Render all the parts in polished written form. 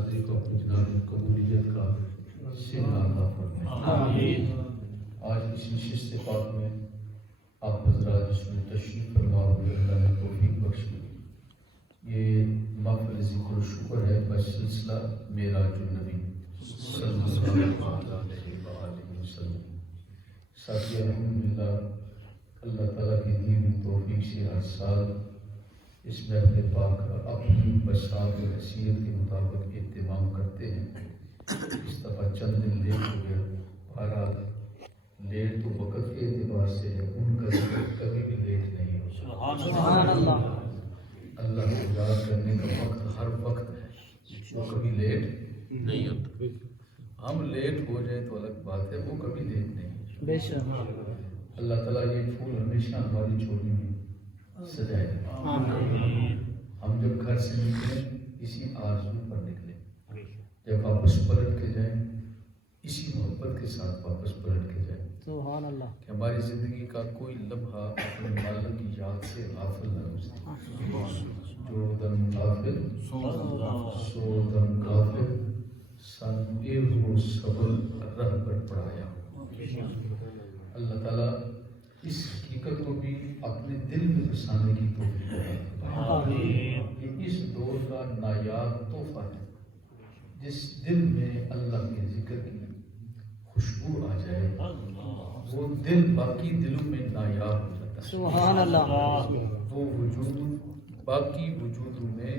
حاضری کو اپنی جناب میں قبولیت کا صلہ عطا فرمائے۔ آج اس نشست پاک میں آپ حضرات جس میں تشریف فرما ہوئے، اللہ نے توفیق بخشی۔ یہ محفل ذکر و شکر ہے بسلسلہ معراج النبی صلی اللہ علیہ وآلہ وسلم۔ ساتھی الحمدللہ اللہ تعالیٰ کی دی ہوئی توفیق سے ہر سال اس محفل پاک کا اپنی بساط و حیثیت کے مطابق اہتمام کرتے ہیں۔ اس دفعہ چند دن لیٹ ہو گیا، بہرحال لیٹ تو وقت کے اعتبار سے ہے، ان کا ذکر کبھی بھی لیٹ نہیں ہوتا۔ سبحان اللہ۔ اللہ کو یاد کرنے کا وقت ہر وقت ہے، وہ کبھی لیٹ نہیں ہوتا۔ ہم لیٹ ہو جائیں تو الگ بات ہے، وہ کبھی لیٹ نہیں ہوتا۔ بے شک اللہ تعالیٰ یہ پھول ہمیشہ ہماری جھولی میں سجائے۔ ہم جب گھر سے نکلیں اسی آرزو پر نکلیں، جب واپس پلٹ کے جائیں اسی محبت کے ساتھ واپس پلٹ کے جائیں سبحان اللہ کہ ہماری زندگی کا کوئی لمحہ اپنے مالک کی یاد سے غافل نہ ہو سکے۔ جو دم غافل سو دم غافل سن ہو صبر رہ پر پڑھایا۔ اللہ تعالیٰ اس حقیقت کو بھی اپنے دل میں بسانے کی توفیق عطا فرمائے۔ یہ اس دور کا نایاب تحفہ ہے، جس دل میں اللہ کے ذکر کی خوشبو آ جائے وہ دل باقی دلوں میں نایاب ہو جاتا ہے۔ سبحان اللہ۔ وہ وجود باقی وجودوں میں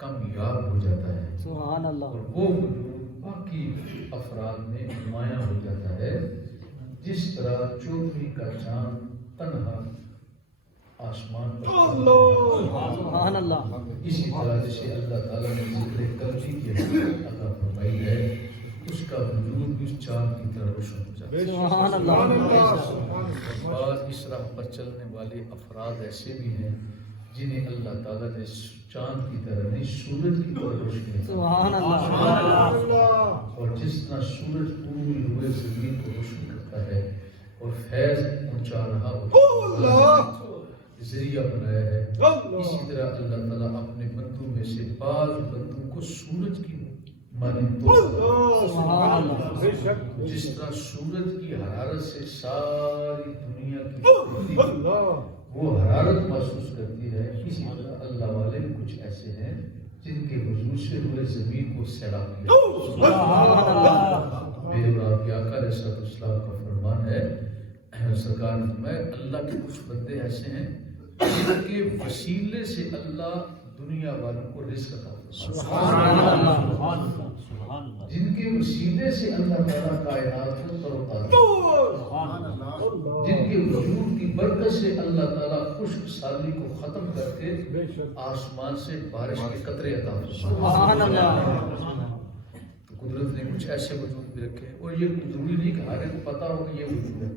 کامیاب ہو جاتا ہے، سبحان اللہ۔ اور وہ وجود باقی افراد میں نمایاں ہو جاتا ہے۔ جس طرح چودھری کا چاند تنہا آسمان پر سبحان اللہ۔ اسی طرح جسے اللہ تعالیٰ نے ذکر قلبی کی عطا فرمائی ہے، اس کا وجود بھی اس چاند کی طرح روشن ہو جاتا ہے۔ سبحان اللہ۔ بعض اس راہ پر چلنے والے افراد ایسے بھی ہیں جنہیں اللہ تعالیٰ نے چاند کی طرح نہیں سورج کی طرح روشنی عطا سبحان اللہ۔ اور جس طرح سورج پوری ہوئے زمین کو روشن کرتا ہے اور فیض پہنچا رہا ہوتا ذریعہ بنایا ہے، اسی طرح اللہ تعالیٰ اپنے بندوں میں سے بعض بندوں کو سورج کی مانند سبحان اللہ۔ جس طرح سورج کی حرارت سے ساری دنیا کی وہ حرارت محسوس کرتی ہے، اسی طرح اللہ والے کچھ ایسے ہیں جن کے وجود سے ہوئے زمین کو سیلاب کیا۔ میرے اور آپ کے آقا علیہ السلام کا فرمان ہے، سرکار نے فرمایا اللہ کے کچھ بندے ایسے ہیں جن کے وسیلے سے اللہ دنیا والوں کو رزق عطا فرماتا ہے، جن کے وسیلے سے اللہ تعالیٰ کائنات کو تروتازہ، جن کے وجود کی برکت سے اللہ تعالیٰ خشک سالی کو ختم کر کے آسمان سے بارش کے قطرے عطا فرماتا۔ تو قدرت نے کچھ ایسے وجود بھی رکھے ہیں، اور یہ ضروری نہیں کہ ہر ایک کو پتا ہو کہ یہ وجود ہے،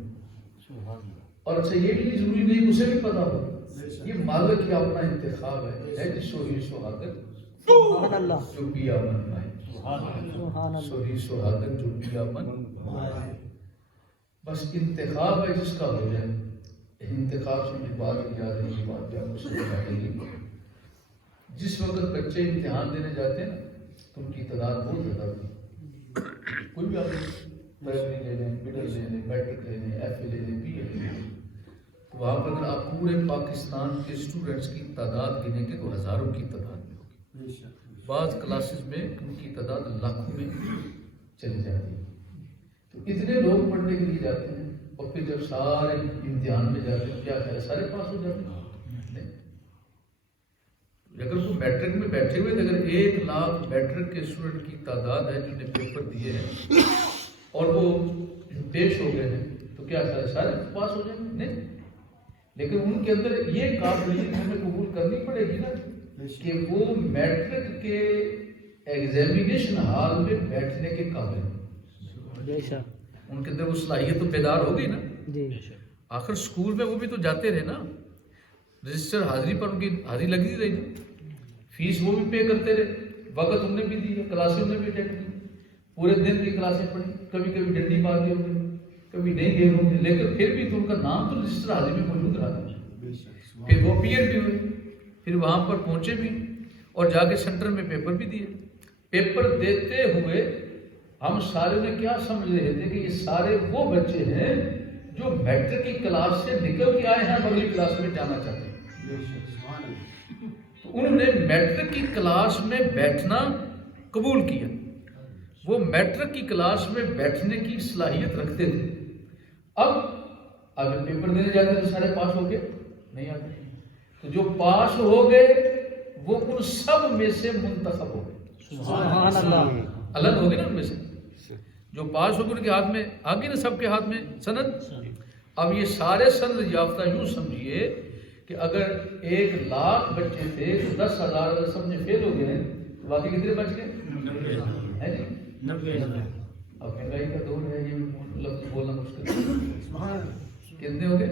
اور اچھا یہ بھی ضروری نہیں کہ اسے بھی پتا ہو۔ یہ مالک کا اپنا انتخاب ہے جس سوہی سہاگت جو پیا من پائے، سوہی سہاگت جو پیا من پائے، بس انتخاب ہے جس کا ہو جائے۔ انتخاب سے مجھے بات یاد ہے، یہ بات آپ کو سمجھا دیں گی۔ جس وقت بچے امتحان دینے جاتے ہیں تو ان کی تعداد بہت زیادہ ہوتی ہے، کوئی بھی آپ پرائمری لے لیں، مڈل لے لیں، میٹرک لے لیں، ایف اے لے لیں، بی اے لے لیں، وہاں پر اگر آپ پورے پاکستان کے اسٹوڈنٹس کی تعداد گنیں گے تو ہزاروں کی تعداد میں ہوگی، بعض کلاسز میں ان کی تعداد لاکھوں میں چلی جاتی ہے۔ تو اتنے لوگ پڑھنے کے لیے جاتے ہیں، اور پھر جب سارے امتحان میں جاتے ہیں کیا خیال سارے پاس ہو جاتے ہیں؟ نہیں، اگر وہ میٹرک میں بیٹھے ہوئے اگر 1 لاکھ میٹرک کے اسٹوڈنٹ کی تعداد ہے جنہوں نے پیپر دیے ہیں اور وہ پیش ہو گئے ہیں تو کیا خیال سارے پاس ہو جائیں گے؟ نہیں، لیکن ان کے اندر یہ قابلیت ہمیں قبول کرنی پڑے گی نا کہ وہ میٹرک کے ایگزامینیشن ہال میں بیٹھنے کے قابل ہیں، ان کے اندر وہ صلاحیت تو بیدار ہو گئی نا۔ آخر اسکول میں وہ بھی تو جاتے رہے نا، رجسٹر حاضری پر ان کی حاضری لگی رہی، فیس وہ بھی پے کرتے رہے، وقت انہوں نے بھی دی، کلاسیں انہوں نے بھی اٹینڈ کی، پورے دن کی کلاسیں پڑھی، کبھی کبھی ڈنڈی مار دی ہوں گے، کبھی نہیں گئے ہوں گے، لیکن پھر بھی تو ان کا نام تو رجسٹر حاضری میں موجود رہا تھا۔ پھر وہ پیئر بھی ہوئے، پھر وہاں پر پہنچے بھی اور جا کے سینٹر میں پیپر بھی دیے، پیپر دیتے ہوئے ہم سارے نے کیا سمجھ رہے تھے کہ یہ سارے وہ بچے ہیں جو میٹرک کی کلاس سے نکل کے آئے ہیں اگلی کلاس میں جانا چاہتے ہیں. تو انہوں نے میٹرک کی کلاس میں بیٹھنا قبول کیا. وہ میٹرک کی کلاس میں بیٹھنے کی صلاحیت رکھتے تھے. اب اگر پیپر دینے جاتے تو سارے پاس ہو گئے نہیں آتے. تو جو پاس ہو گئے وہ ان سب میں سے منتخب ہو گئے. سبحان اللہ. الگ ہو گئے نا ان میں سے. جو پاس ہو گئے ان کے ہاتھ میں آ گئی نا سب کے ہاتھ میں سند. اب یہ سارے سند یافتہ یوں سمجھیے کہ اگر 1,00,000 بچے تھے تو 10,000 اگر سب نے فیل ہو گئے ہیں تو باقی کتنے بچ گئے؟ 90,000. اب مہنگائی کا دور ہے یہ لفظ بولنا مشکل ہے. کتنے ہو گئے؟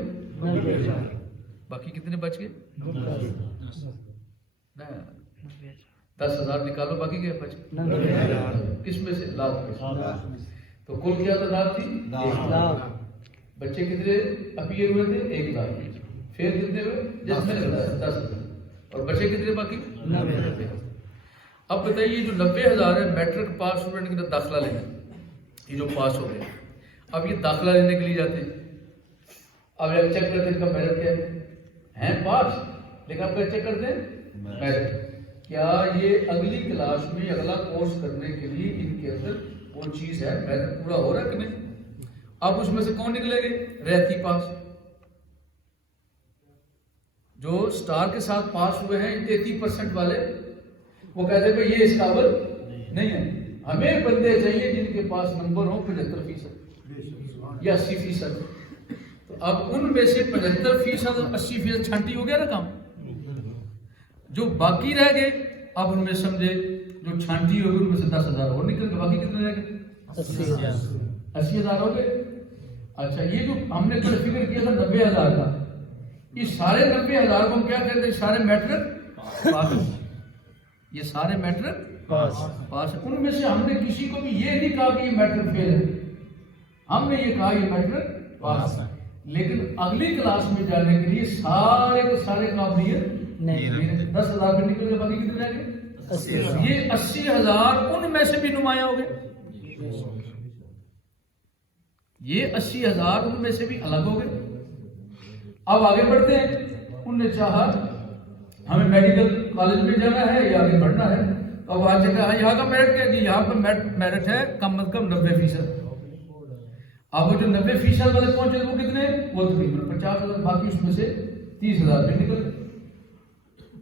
باقی کتنے بچ گئے؟ 10,000 نکالو باقی کیا بچ گئے؟ کس میں سے؟ لاکھ میں سے. تو کل کیا تعداد تھی؟ 1,00,000. بچے کتنے اپیئر ہوئے تھے؟ 1,00,000. پھر کتنے ہوئے؟ جس میں 10,000. اور بچے کتنے باقی؟ 90,000. اب بتائیے جو 90,000 ہے میٹرک پاس اسٹوڈنٹ کے لیے داخلہ لینا. یہ جو پاس ہو گئے اب یہ داخلہ لینے کے لیے جاتے ہیں. اب یہ چیک کرتے ہیں ان کا میرٹ کیا ہے پاس. لیکن اب کیا چیک کرتے ہیں؟ میرٹ. کیا یہ اگلی کلاس میں اگلا کورس کرنے کے لیے ان کے اندر وہ چیز ہے میرٹ پورا ہو رہا ہے کہ نہیں. اب اس میں سے کون نکلے گے؟ رہتی پاس. جو سٹار کے ساتھ پاس ہوئے ہیں 33% والے وہ کہتے ہیں کہ یہ اس قابل نہیں ہے. ہمیں بندے چاہیے جن کے پاس نمبر ہو 75% یا 80%. تو اب ان میں سے 75% اور 80% چھانٹی ہو گیا نا کام. جو باقی رہ گئے اب ان میں سمجھے جو چھانٹی ہوگی ان میں سے 10,000 اور نکل گئے. باقی کتنے رہ گئے؟ 80,000 ہو گئے. اچھا یہ جو ہم نے کل فکر کیا تھا 90,000 کا یہ سارے 90,000 کو ہم کیا کہتے ہیں؟ سارے میٹرک پاس. یہ سارے میٹرک پاس. ان میں سے ہم نے کسی کو بھی یہ نہیں کہا کہ یہ میٹرک فیل ہے. ہم نے یہ کہا یہ میٹرک پاس ہے. لیکن اگلی کلاس میں جانے کے لیے سارے کے سارے قابلیت نہیں. 10,000 پہ نکل گئے باقی کتنے رہ گئے؟ یہ 80,000 ان میں سے بھی نمایاں ہو گئے. یہ 80,000 ان میں سے بھی الگ ہو گئے. اب آگے بڑھتے ہیں. انہوں نے چاہا ہمیں میڈیکل کالج میں جانا ہے یا آگے بڑھنا ہے. اب آج جگہ یہاں کا میرٹ کیا جی؟ یہاں پر میرٹ ہے کم از کم 90%. اب وہ جو 90% والے پہنچے وہ کتنے؟ وہ تقریباً 50,000. باقی اس میں سے 30,000 پہ نکل گئے.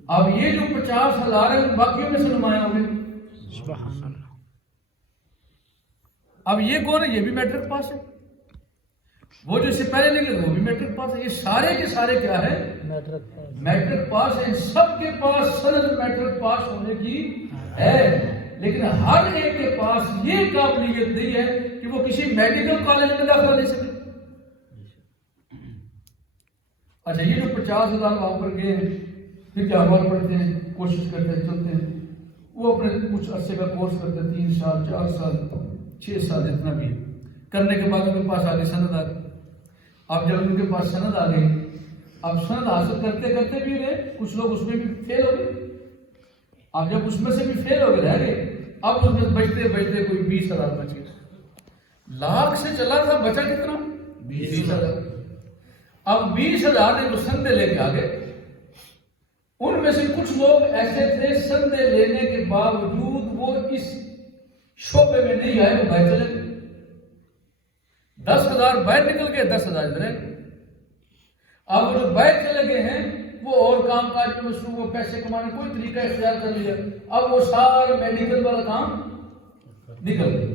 اب یہ جو 50,000 ہے باقیوں میں سے نمایاں ہو گئے. اب یہ کون ہے؟ یہ بھی میٹرک پاس ہے. وہ جو اس سے پہلے نکلے وہ بھی میٹرک پاس ہے. یہ سارے کے سارے کیا ہے؟ میٹرک پاس ہے. سب کے پاس سند میٹرک پاس ہونے کی ہے. لیکن ہر ایک کے پاس یہ قابلیت نہیں ہے کہ وہ کسی میڈیکل کالج میں داخلہ لے سکے. اچھا یہ جو 50,000 وہاں پر گئے پھر کیا ہوا پڑھتے ہیں کوشش کرتے ہیں چلتے ہیں. وہ اپنے کچھ عرصے کا کورس کرتے ہیں 3 سال 4 سال 6 سال جتنا بھی ہے. کرنے کے بعد ان کے پاس آگے سند آ گئی. اب جب ان کے پاس سند آ گئی اب سند حاصل کرتے کرتے بھی گئے. کچھ لوگ اس میں بھی فیل ہو گئے. اب جب اس میں سے بھی فیل ہو گئے رہ گئے اب اس میں بچتے بچتے کوئی 20,000 بچ گئے. لاکھ سے چلا تھا بچا کتنا؟ 20,000. اب 20,000 نے جو سندے لے کے آ گئے ان میں سے کچھ لوگ ایسے تھے سندے لینے کے باوجود وہ اس شعبے میں نہیں آئے. وہ باہر چلے گئے. 10,000 باہر نکل گئے 10,000 ادھر رہ گئے. اب وہ جو باہر چلے گئے ہیں وہ اور کام کاج میں مصروف ہو پیسے کمانے کوئی طریقہ اختیار کر لیا. اب وہ سارا میڈیکل والا کام نکل گئے.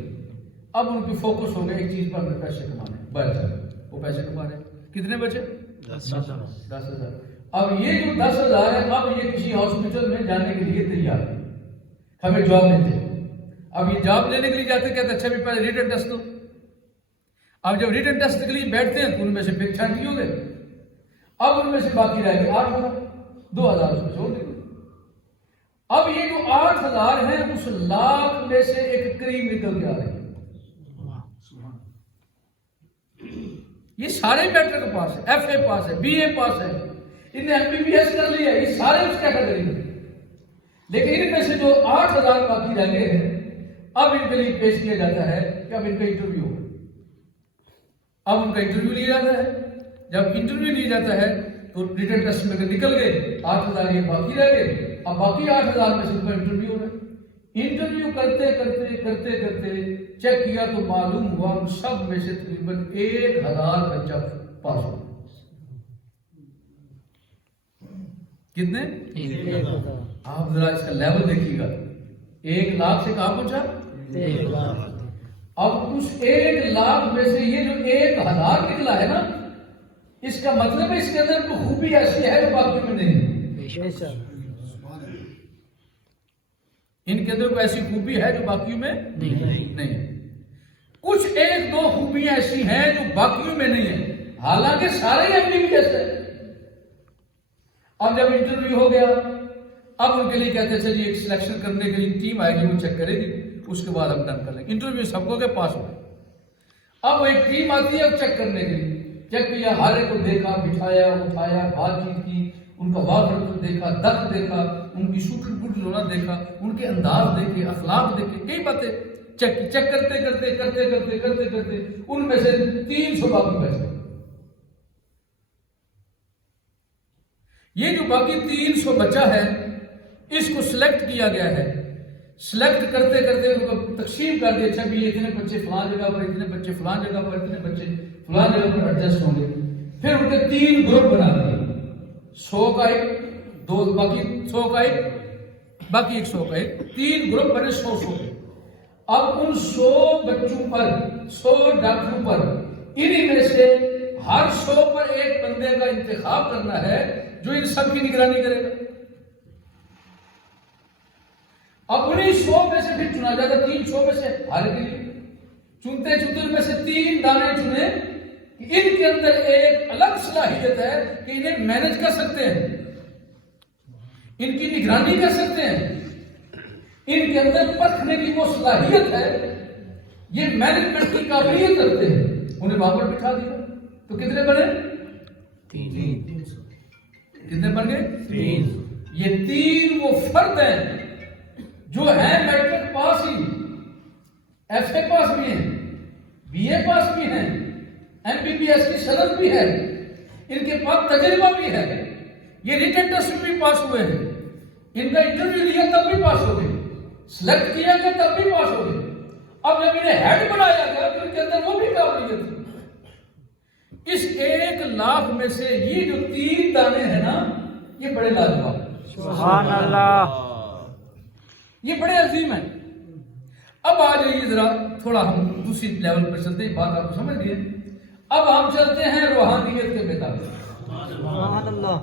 اب ان کی فوکس ہو گیا ایک چیز پر پیسے کمانے. باہر چلے وہ پیسے کما رہے. کتنے بچے؟ 10,000. اب یہ جو 10,000 ہے اب یہ کسی ہاسپٹل میں جانے کے لیے تیار ہے. ہمیں جاب لیتے ہیں. اب یہ جاب لینے کے لیے جاتے کہتے اچھا بھی پہلے ریٹن ٹیسٹ دو. اب جب ریٹن ٹیسٹ کے لیے بیٹھتے ہیں تو ان میں سے پھر چھانٹی ہو گئے. اب ان میں سے باقی رہ گئے 8,000. 2,000 اس میں چھوڑ دیں. اب یہ جو 8,000 ہیں اس لاکھ میں سے ایک کریم نکل کے آ رہے ہیں. یہ سارے میٹرک پاس ہے ایف اے پاس ہے بی اے پاس ہے. انہیں ایم بی بی ایس کر لیا. یہ سارے اس کیٹیگری میں لیکن ان میں سے جو 8,000 باقی رہ گئے ہیں اب ان کے لیے پیش کیا جاتا ہے کہ اب ان کا انٹرویو ہو. اب ان کا انٹرویو لیا جاتا ہے. جب انٹرویو لیا جاتا ہے تو ریٹن ٹیسٹ میں نکل گئے 8,000 یہ باقی رہ گئے. اب باقی 8,000 میں سے ان کا انٹرویو ہو رہا ہے. انٹرویو کرتے کرتے کرتے کرتے چیک کیا تو معلوم ہوا ان سب میں سے تقریباً 1,000 بچہ پاس ہو. کتنے؟ آپ ذرا اس کا لیول دیکھیے گا. 1,00,000 سے کہاں پہنچا؟ اب اس 1,00,000 میں سے یہ جو 1,000 نکلا ہے نا اس کا مطلب ہے اس کے اندر تو خوبی ایسی ہے جو باقی میں نہیں. ان کے اندر کوئی ایسی خوبی ہے جو باقیوں میں نہیں. کچھ 1-2 خوبیاں ایسی ہیں جو باقیوں میں نہیں ہیں حالانکہ سارے اپنی بھی جیسے. اب جب انٹرویو ہو گیا اب ان کے لیے کہتے ہیں جی ایک سلیکشن کرنے کے لیے ٹیم آئے گی وہ چیک کرے گی اس کے بعد ہم ڈن کر لیں گے. انٹرویو سب کو کے پاس ہو گئے. اب ایک ٹیم آتی ہے اب چیک کرنے کے لیے. چیک کیا ہر ایک کو دیکھا بٹھایا اٹھایا بات چیت کی ان کا بات دیکھا دخ دیکھا ان کی سوٹ بوٹ لونا دیکھا ان کے انداز دیکھے اخلاق دیکھے کئی باتیں چیک کرتے کرتے کرتے کرتے کرتے کرتے ان میں سے 300 باقی بچ گئے. یہ جو باقی 300 بچہ ہے اس کو سلیکٹ کیا گیا ہے. سلیکٹ کرتے کرتے ان کو تقسیم کر دیا. اچھا بھی اتنے بچے فلاں جگہ پر اتنے بچے فلاں جگہ پر اتنے بچے فلاں جگہ پر ایڈجسٹ ہوں گے. پھر ان کے 3 گروپ بنا دیے. 100 کا ایک 2 باقی 100 کا ایک باقی 100 کا ایک 3 گروپ بنے 100 کے. اب ان 100 بچوں پر 100 ڈاکٹروں پر انہی میں سے ہر 100 پر ایک بندے کا انتخاب کرنا ہے جو ان سب کی نگرانی کرے گا. اب انہیں 100 میں سے پھر چنا جاتا 300 میں سے ہر کے لیے چنتے چنتے میں سے 3 دانے چنے کہ ان کے اندر ایک الگ صلاحیت ہے کہ انہیں مینج کر سکتے ہیں ان کی نگرانی کر سکتے ہیں ان کے اندر پرکھنے کی وہ صلاحیت ہے یہ مینجمنٹ کی قابلیت رکھتے ہیں. انہیں وہاں پر بٹھا دیا تو کتنے بنے 300. کتنے بن گئے 300. یہ 3 وہ فرد ہیں جو ہیں matric pass he F A پاس بھی ہیں بی اے پاس بھی ہیں ایم بی بی ایس کی سند بھی ہے ان کے پاس تجربہ بھی ہے یہ ریٹن ٹیسٹ بھی پاس ہوئے ہیں ان کا انٹرویو لیا تب بھی پاس ہو گئے سلیکٹ کیا گیا تب بھی پاس ہو گئے. اب جب انہیں ہیڈ بنایا گیا تو ان کے اندر وہ بھی قابلیت تھی. اس 1,00,000 میں سے یہ جو 3 دانے ہیں نا یہ بڑے لاجواب سبحان اللہ یہ بڑے عظیم ہیں. اب آ جائیے ذرا تھوڑا ہم دوسری لیول پر چلتے ہیں بات آپ کو سمجھ لیے. اب ہم چلتے ہیں روحانیت کے میدان. سبحان اللہ.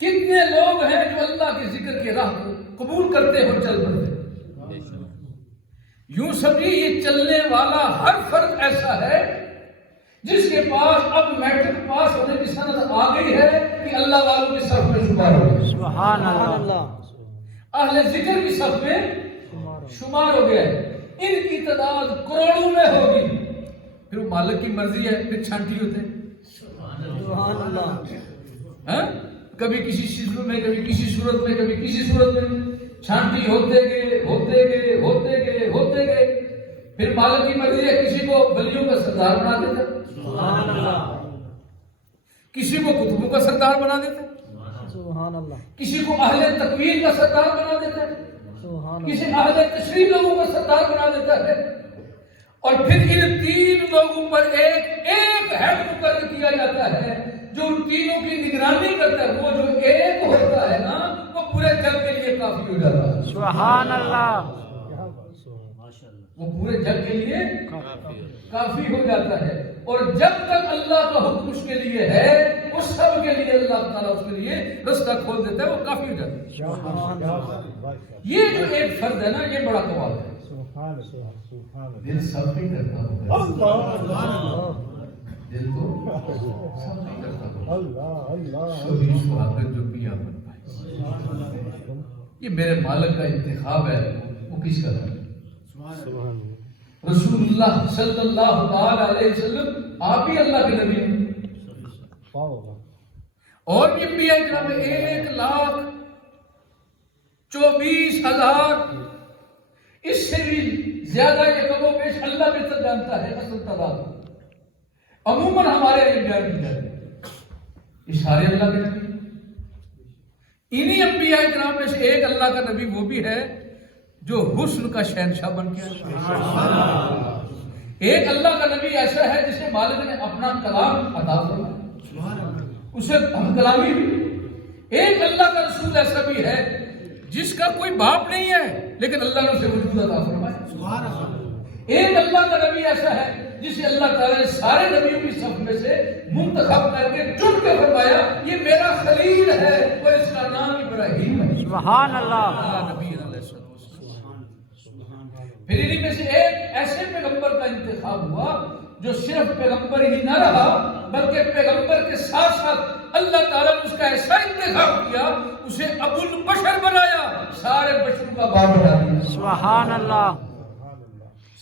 کتنے لوگ ہیں جو اللہ کے ذکر کی راہ کو قبول کرتے ہو چل پڑتے. یوں سمجھیے یہ چلنے والا ہر فرد ایسا ہے جس کے پاس اب میٹرک پاس ہونے کی سند آ گئی ہے کہ اللہ والوں کی صف میں شمار ہو گیا. سبحان اللہ. اہل ذکر کی صف میں شمار ہو گیا. ان کی تعداد کروڑوں میں ہوگی. پھر وہ مالک کی مرضی ہے پھر چھانٹی ہوتے ہیں. سبحان اللہ. کبھی کسی شکل میں کبھی کسی صورت میں کبھی کسی صورت میں چھانٹی ہوتے گئے ہوتے گئے ہوتے گئے ہوتے گئے. پھر مالک کی مرضی ہے کسی کو ولیوں کا سردار بنا دیتا سبحان اللہ. کسی کو کتبوں کا سردار بنا دیتا سبحان اللہ. کسی کو اہل تکوین کا سردار بنا دیتا ہے سبحان کسی اہل تشریح لوگوں کا سردار بنا دیتا ہے. اور پھر ان 3 لوگوں پر ایک ہیڈ مقرر کیا جاتا ہے جو ان تینوں کی نگرانی کرتا ہے. وہ جو ایک ہوتا ہے نا وہ پورے جگ کے لیے کافی ہو جاتا ہے. سبحان اللہ. وہ پورے جگ کے لیے کافی ہو جاتا ہے. اور جب تک اللہ کا حکم اس کے لیے ہے اس سب کے لیے اللہ تعالیٰ اس کے لیے رستہ کھول دیتا ہے وہ کافی ہو جاتا ہے. یہ جو ایک فرد ہے نا یہ بڑا کمال ہے. دل سب نہیں کرتا ہوگا دل تو سب نہیں کرتا ہوگا. سہاگت جو پیا بن پائے یہ میرے مالک کا انتخاب ہے. وہ کس کا ہے؟ رسول اللہ صلی اللہ تعالی علیہ وسلم آپ ہی اللہ کے نبی ہیں. اور بھی انبیاء کرام 1,04,000 24,000 اس سے بھی زیادہ یہ کم و بیش اللہ بہتر جانتا ہے اصل تعداد عموماً ہمارے انڈیا میں یہ سارے اللہ کے نبی انہی انبیاء کرام میں سے ایک اللہ کا نبی وہ بھی ہے جو حسن کا شہنشاہ بن گیا. ایک اللہ کا نبی ایسا ہے جسے مالک نے اپنا کلام عطا فرمایا اسے ہم کلامی بھی. ایک اللہ کا رسول ایسا بھی ہے جس کا کوئی باپ نہیں ہے لیکن اللہ نے اسے وجود عطا فرمایا. ایک اللہ کا نبی ایسا ہے جسے اللہ تعالیٰ نے سارے نبیوں کی صف میں سے منتخب کر کے چن کے فرمایا یہ میرا خلیل ہے اور اس کا نام ابراہیم ہے. سبحان اللہ. نبی علیہ السلام. پھر انہی میں سے ایک ایسے پیغمبر کا انتخاب ہوا جو صرف پیغمبر ہی نہ رہا بلکہ پیغمبر کے ساتھ ساتھ اللہ تعالیٰ نے اس کا ایسا انتخاب کیا اسے ابو البشر بنایا سارے بشر کا باپ بنا دیا. سبحان اللہ.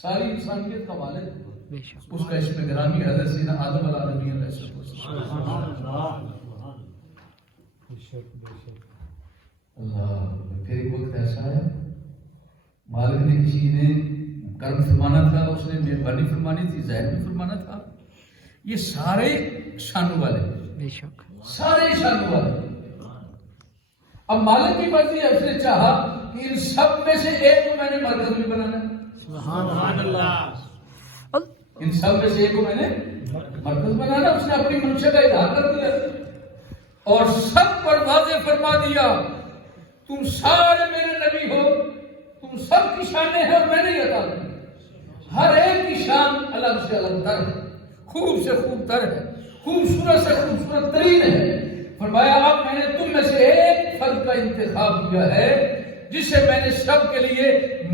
ساری انسانیت کا والد بے شک. اس کا اسم گرامی حضرت سیدنا آدم علیہ نبی علیہ السلام. اللہ. پھر ایک وقت ایسا ہے مالک نے کسی نے کرم فرمانا تھا اس نے مہربانی فرمانی تھی ظاہر بھی فرمانا تھا. یہ سارے شانوں والے بے شک. سارے شانوں والے. اب مالک کی مرضی ہے اس نے چاہا کہ ان سب میں سے ایک کو میں نے مرکز میں بنانا ہے. سبحان اللہ. ان سب میں سے ایک کو میں نے مرکز بنانا. اس نے اپنی منشا کا اظہار کر دیا اور سب پر واضح فرما دیا تم سارے میرے نبی ہو تم سب کی شانیں ہیں اور میں نے عطا کی. ہر ایک کی شان الگ سے الگ تر ہے خوب سے خوب تر ہے خوبصورت سے خوبصورت ترین ہے. فرمایا اب میں نے تم میں سے ایک فرد کا انتخاب کیا ہے جسے میں نے سب کے لیے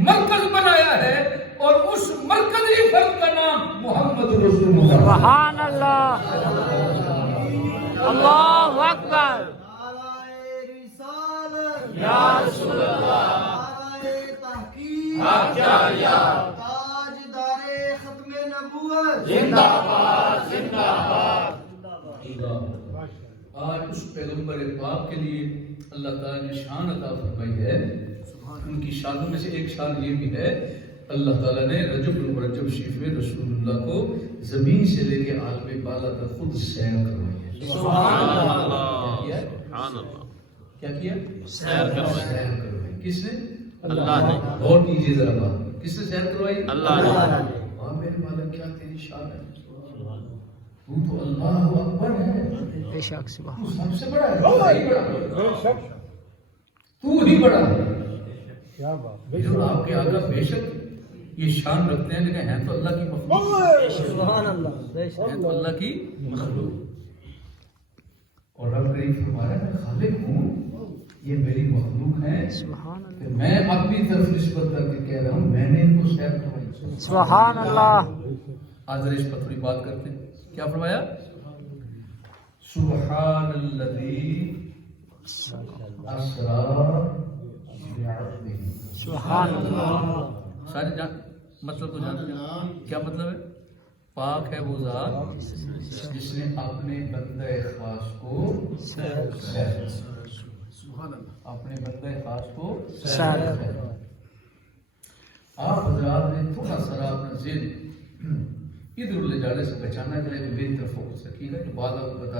مرکز بنایا ہے اور اس مرکزی فرد کا نام محمد رسول اللہ. سبحان اللہ. اللہ اکبر. یا رسول اللہ. زندہ باد زندہ باد. آج اس پیغمبر پاک کے لیے اللہ تعالیٰ نے شان عطا فرمائی ہے. ان کی شانوں میں سے ایک شان یہ بھی ہے اللہ تعالیٰ نے رجب المرجب شریف میں رسول اللہ کو زمین سے لے کے عالم بالا تک خود سیر کروائی ہے. سبحان اللہ. کیا کیا؟ سیر کروائی. کس نے؟ اللہ نے. غور کیجیے ذرا بات. کس نے سیر کروائی؟ اللہ نے. ہاں میرے مالک کیا تیری شان ہے. تو تو اللہ اکبر ہے. بے شک. سبحان. تو سب سے بڑا ہے. تو ہی بڑا ہے. کیا بات. جو آپ کے آقا بے شک یہ شان رکھتے ہیں لیکن ہیں تو اللہ کی مخلوق. سبحان اللہ. بے شک. ہیں تو اللہ کی مخلوق. اور رب کریم فرما رہا ہے میں خالق ہوں یہ میری مخلوق ہیں. سبحان اللہ. کہ میں اپنی طرف نسبت کر کے کہہ رہا ہوں میں نے ان کو سیر کروائی. سبحان اللہ. آج اس پر تھوڑی بات کرتے ہیں. کیا فرمایا؟ سبحان الذی اسرا بعبدہ. سبحان اللہ. سارے مطلب تو جانتے ہیں کیا مطلب ہے؟ پاک ہے وہ ذات جس نے اپنے بندہ خاص کو اپنے بندہ خاص کو آپ حضرات نے تھوڑا سا اپنا ذہن ادھر لے جانے سے بچانا چاہے تو میری طرف فوکس رکھیے گا جو بات آپ کو بتا